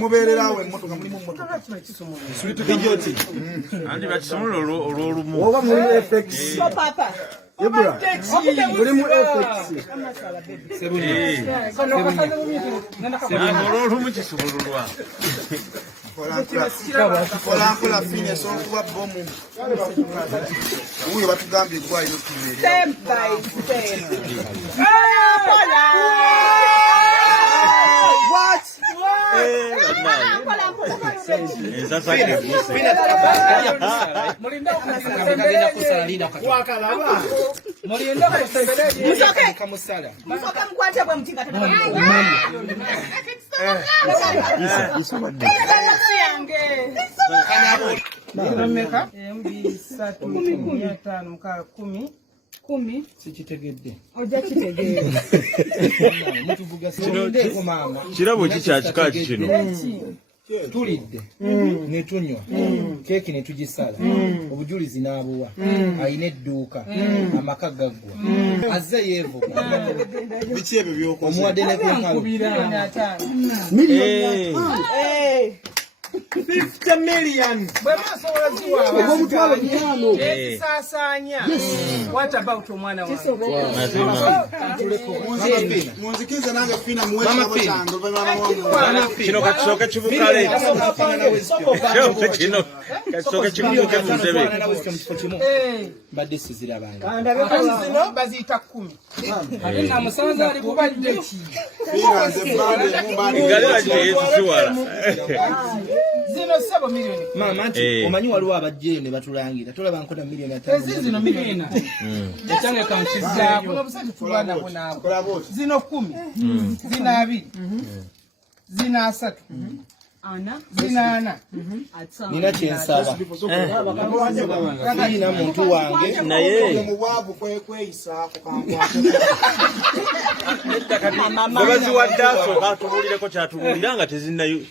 mubeererawe emmotoka mulimu emmotoka ijoti andi bakisomolo olw'olumu oba mulimu FX Ebra mulimu FX olw'olumu kisobololwa kola fine so kuba bomu uyo batugambye gwaliro kibeera what Kumi sikitegedde oja kitegedde kirabo kikyakika kino tulidde ne tunywa keeki ne tugisala obujulizi n'abuwa ayina edduuka amaka gaggwa azze yeevuga biki ebyo by'okoze omuwadde ne kunkalo 50 million. What about omwana wange? Munzikiza nange fina muwe abatango kino katusooka kibukale kino katusooka kibuke mu ntebe badde sizirabanga zino baziyita 10 na musanza ali kubadde ki fina nze bande galera kyezisiwala zino 7 milioni mama nti omanyi waliwo abajje ne batulangira tolaba nkona milioni 5 zino milioni Jachange kansiza kuno busati tubana kunako zino 10 zino 2 zino 3 zina nina kyensaba nina muntu wange naye mubwavu kweyisa babaziwadde asooka atubulireko kyatubulira nga